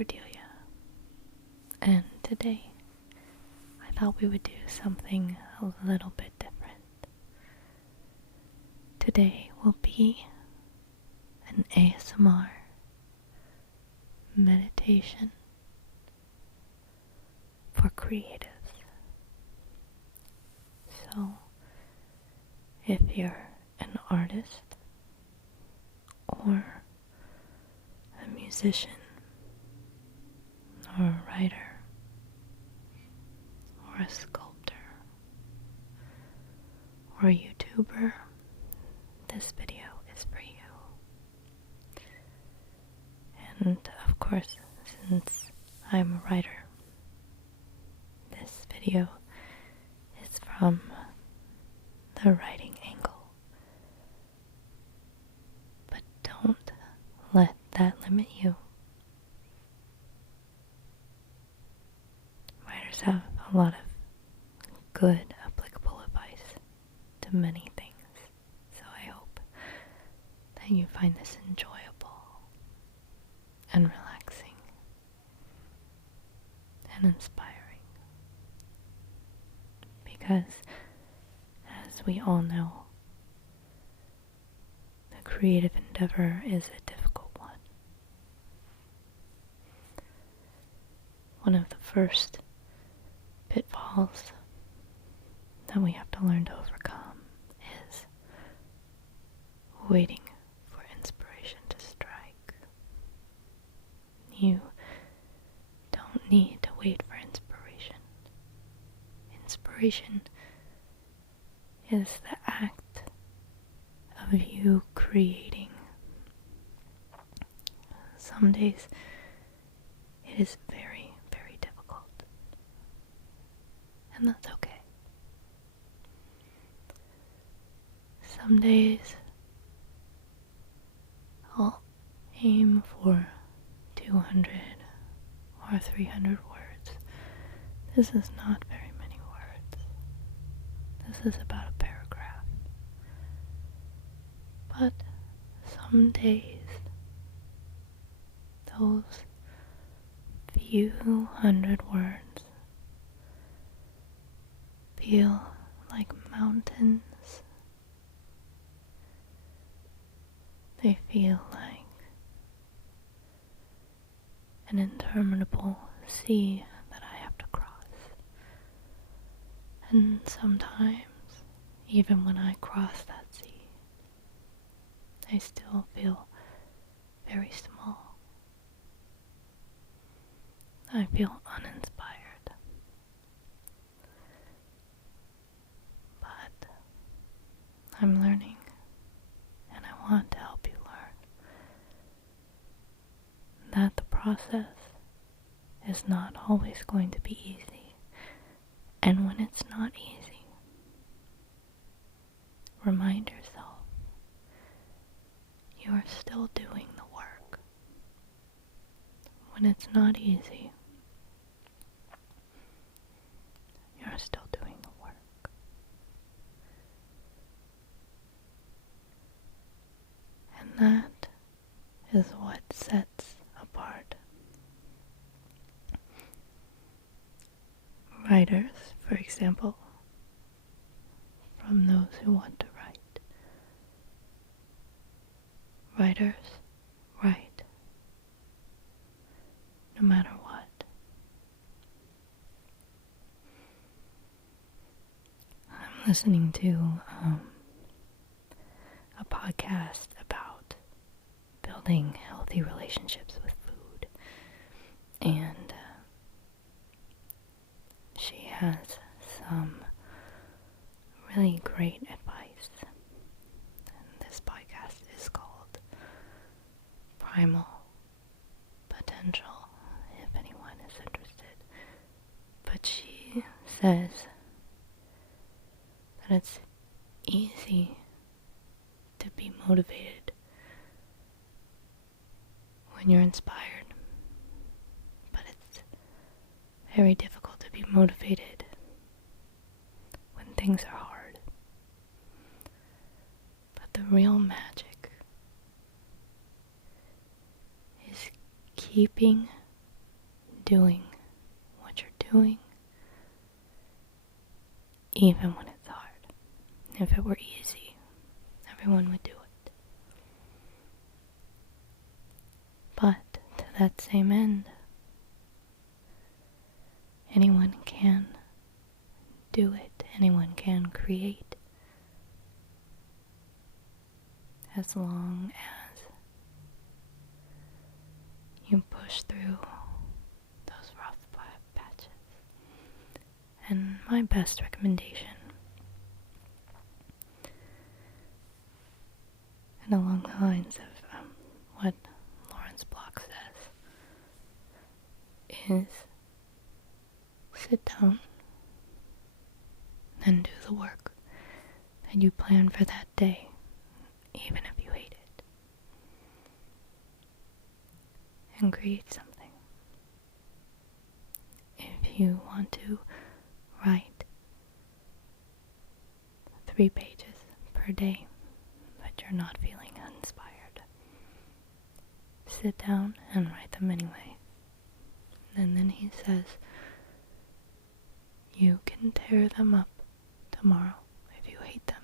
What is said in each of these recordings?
Cordelia, and today I thought we would do something a little bit different. Today will be an ASMR meditation for creatives. So, if you're an artist or a musician or a writer or a sculptor or a YouTuber, this video is for you. And of course, since I'm a writer, this video is from the writing angle. But don't let that limit you. Writers have a lot of good, applicable advice to many things, so I hope that you find this enjoyable and relaxing and inspiring. Because, as we all know, the creative endeavor is a difficult one. One of the first pitfalls that we have to learn to overcome is waiting for inspiration to strike. You don't need to wait for inspiration. Inspiration is the act of you creating. Some days it is very, very difficult, and that's okay. Some days I'll aim for 200 or 300 words. This is not very many words. This is about a paragraph. But some days, those few hundred words feel like mountains. They feel like an interminable sea that I have to cross. And sometimes, even when I cross that sea, I still feel very small. I feel uninspired. But I'm learning, and I want to help you learn that the process is not always going to be easy. And when it's not easy, remind yourself you are still doing the work. When it's not easy, you're still doing the work. And that is what sets apart writers, for example, from those who want to write. Writers write no matter what. I'm listening to a podcast about building healthy relationships with food, and she has some really great advice. And this podcast is called Primal Potential, if anyone is interested. But she says that it's easy to be motivated when you're inspired, but it's very difficult to be motivated when things are hard. But the real magic is keeping doing what you're doing, even when it's hard. If it were easy, everyone would do it. But to that same end, anyone can do it, anyone can create, as long as you push through those rough patches. And my best recommendation, and along the lines of what Lawrence Block says, is sit down and do the work that you plan for that day, even if you hate it, and create something. If you want to write 3 pages per day, but you're not feeling inspired, sit down and write them anyway. And then he says, you can tear them up tomorrow if you hate them.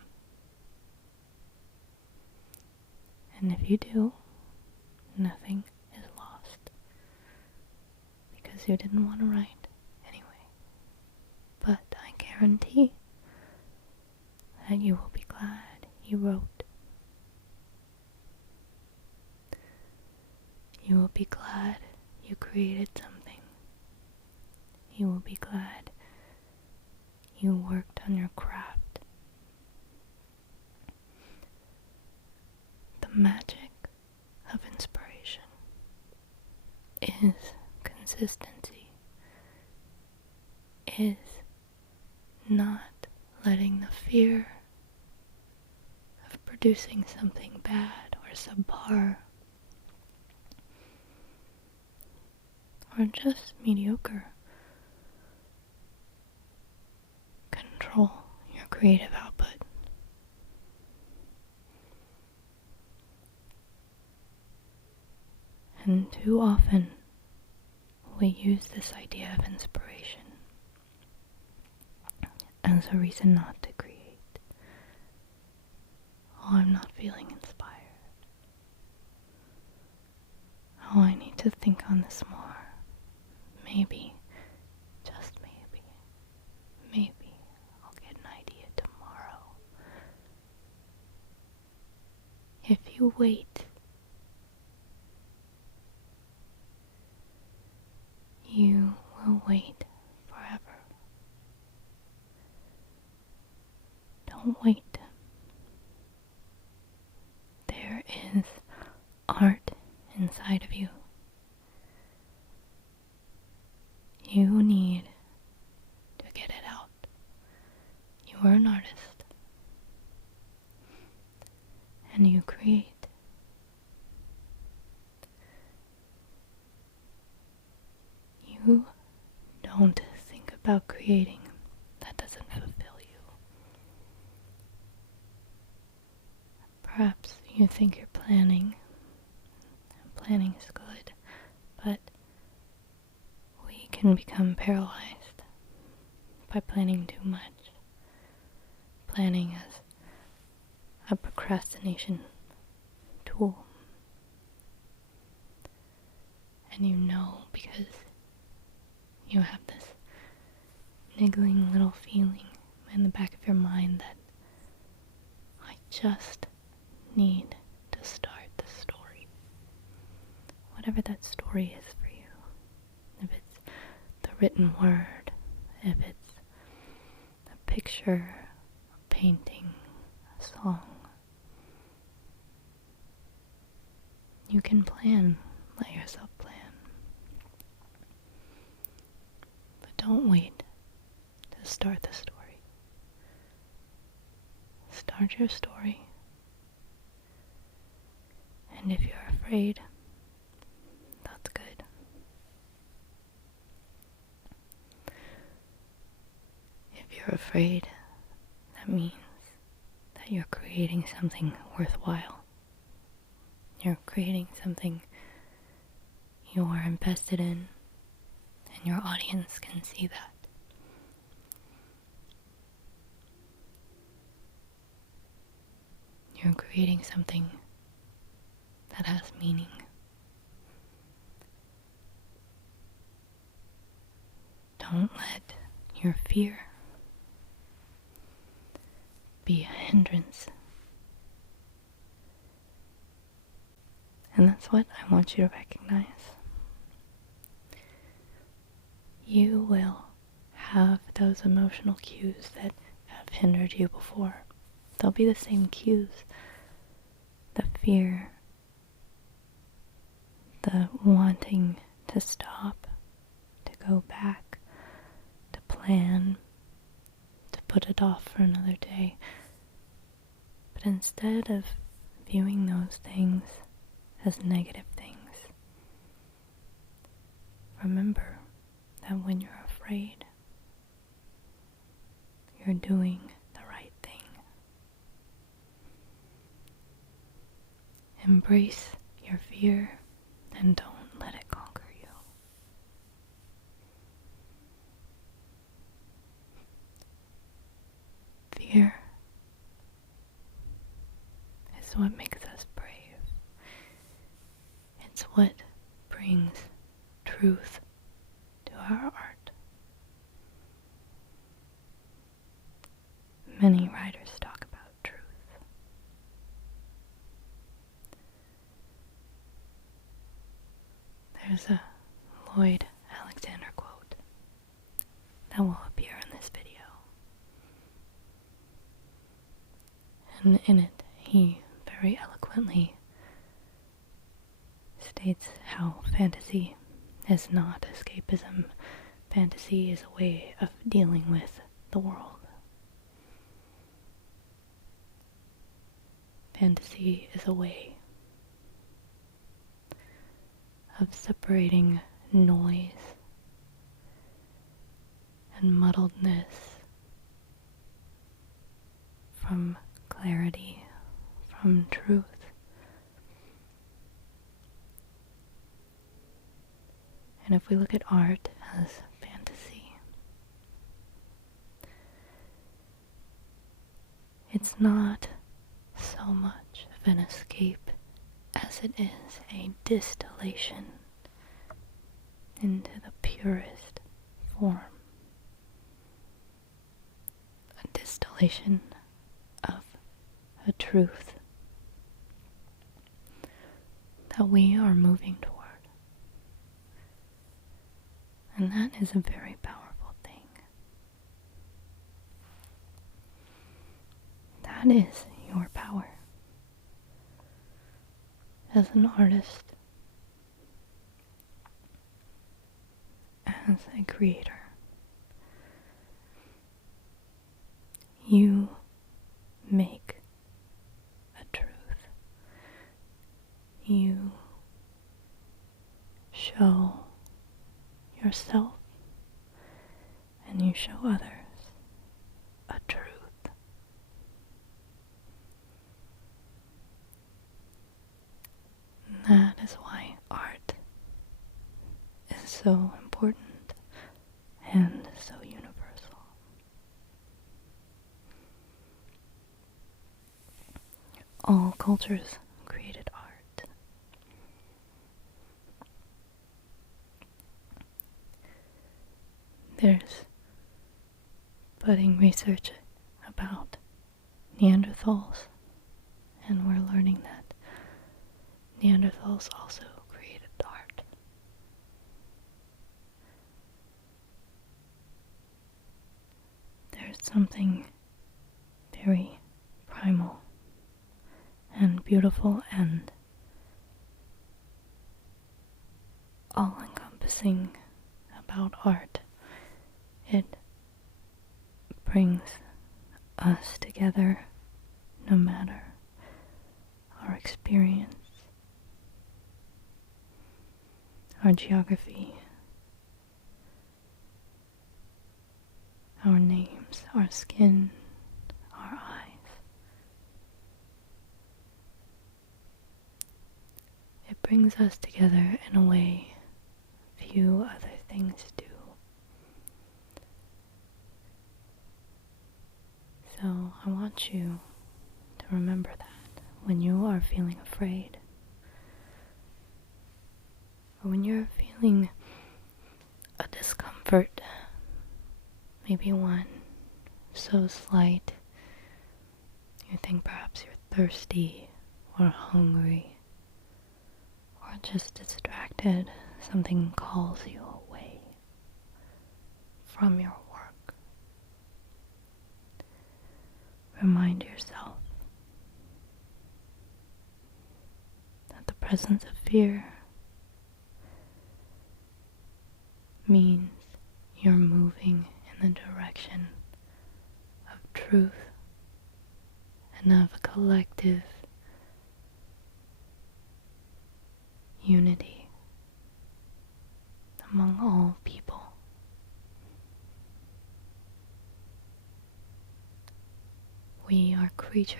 And if you do, nothing is lost, because you didn't want to write anyway. But I guarantee that you will be glad you wrote. You will be glad you created something. You will be glad you worked on your craft. The magic of inspiration is consistency, is not letting the fear of producing something bad or subpar or just mediocre control your creative output. And too often we use this idea of inspiration as a reason not to create. Oh, I'm not feeling inspired. Oh, I need to think on this more. Maybe, just maybe I'll get an idea tomorrow. If you wait, you will wait forever. Don't wait. There is art inside of you. You need to get it out. You are an artist, and you create. You don't think about creating. That doesn't fulfill you. Perhaps you think you're planning, and planning is good, but we can become paralyzed by planning too much. Planning as a procrastination tool. And you know, because you have this niggling little feeling in the back of your mind that I just need to start the story. Whatever that story is for you. If it's the written word, if it's a picture, a painting, a song. You can plan, let yourself plan. But don't wait to start the story. Start your story. And if you're afraid, that's good. If you're afraid, that means that you're creating something worthwhile. You're creating something you are invested in, and your audience can see that. You're creating something that has meaning. Don't let your fear be a hindrance. And that's what I want you to recognize. You will have those emotional cues that have hindered you before. They'll be the same cues. The fear, the wanting to stop, to go back, to plan, to put it off for another day. But instead of viewing those things as negative things, remember that when you're afraid, you're doing the right thing. Embrace your fear and don't let it conquer you. Fear is what makes us brave. It's what brings truth to our art. Many writers talk about truth. There's a Lloyd Alexander quote that will appear in this video. And in it, he very eloquently states how fantasy is not escapism. Fantasy is a way of dealing with the world. Fantasy is a way of separating noise and muddledness from clarity, from truth. And if we look at art as fantasy, it's not so much of an escape as it is a distillation into the purest form. A distillation of a truth that we are moving toward. And that is a very powerful thing. That is your power as an artist, as a creator. You make a truth. You show yourself and you show others a truth. That is why art is so important and so universal. All cultures created art. There's budding research about Neanderthals, and we're learning that Neanderthals also created art. There's something very primal and beautiful and all-encompassing about art. It brings us together no matter our experience, our geography, our names, our skin, our eyes. It brings us together in a way few other things do. So I want you to remember that when you are feeling afraid, or when you're feeling a discomfort, maybe one so slight, you think perhaps you're thirsty or hungry or just distracted, something calls you away from your work. Remind yourself that the presence of fear means you're moving in the direction of truth and of a collective unity among all people. We are creatures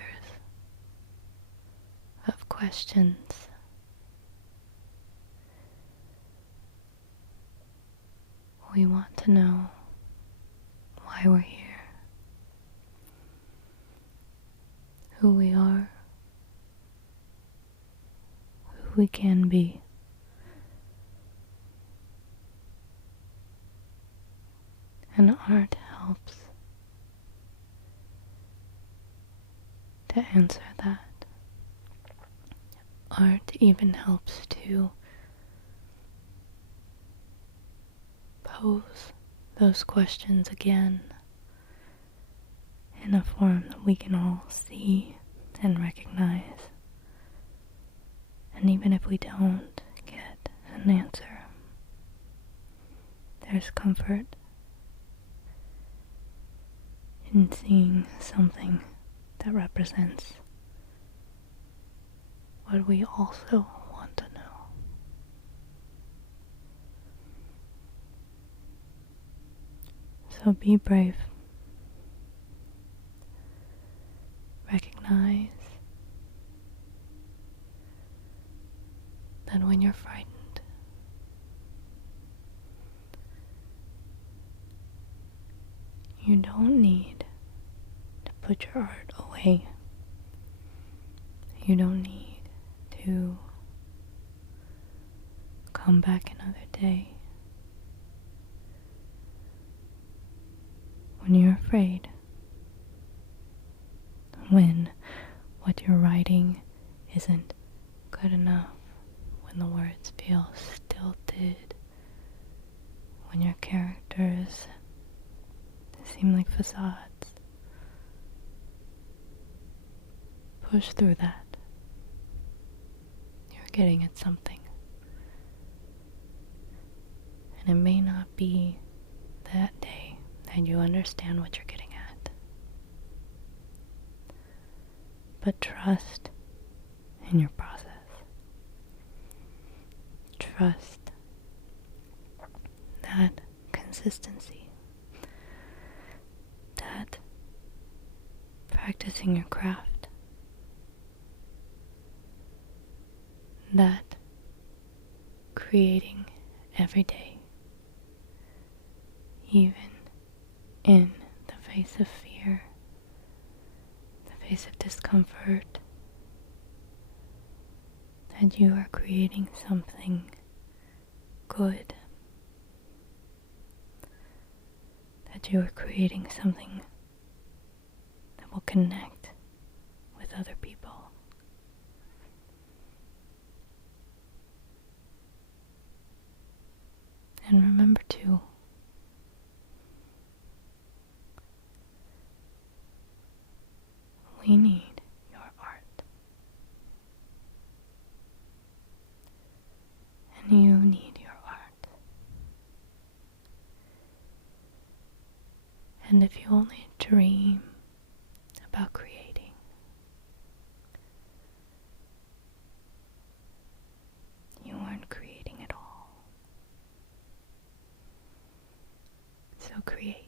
of questions. We want to know why we're here, who we are, who we can be. And art helps to answer that. Art even helps to pose those questions again in a form that we can all see and recognize. And even if we don't get an answer, there's comfort in seeing something that represents what we also want to know. So be brave. Recognize that when you're frightened, you don't need to put your art away. You don't need to come back another day. When you're afraid, when what you're writing isn't good enough, when the words feel stilted, when your characters seem like facades, push through that. You're getting at something. And it may not be that day that you understand what you're getting at. But trust in your process. Trust that consistency, that practicing your craft, that creating every day, even in the face of fear, the face of discomfort, that you are creating something good, that you are creating something that will connect with other people. And remember too, we need your art. And you need your art. And if you only dream about creating, you aren't creating at all. So create.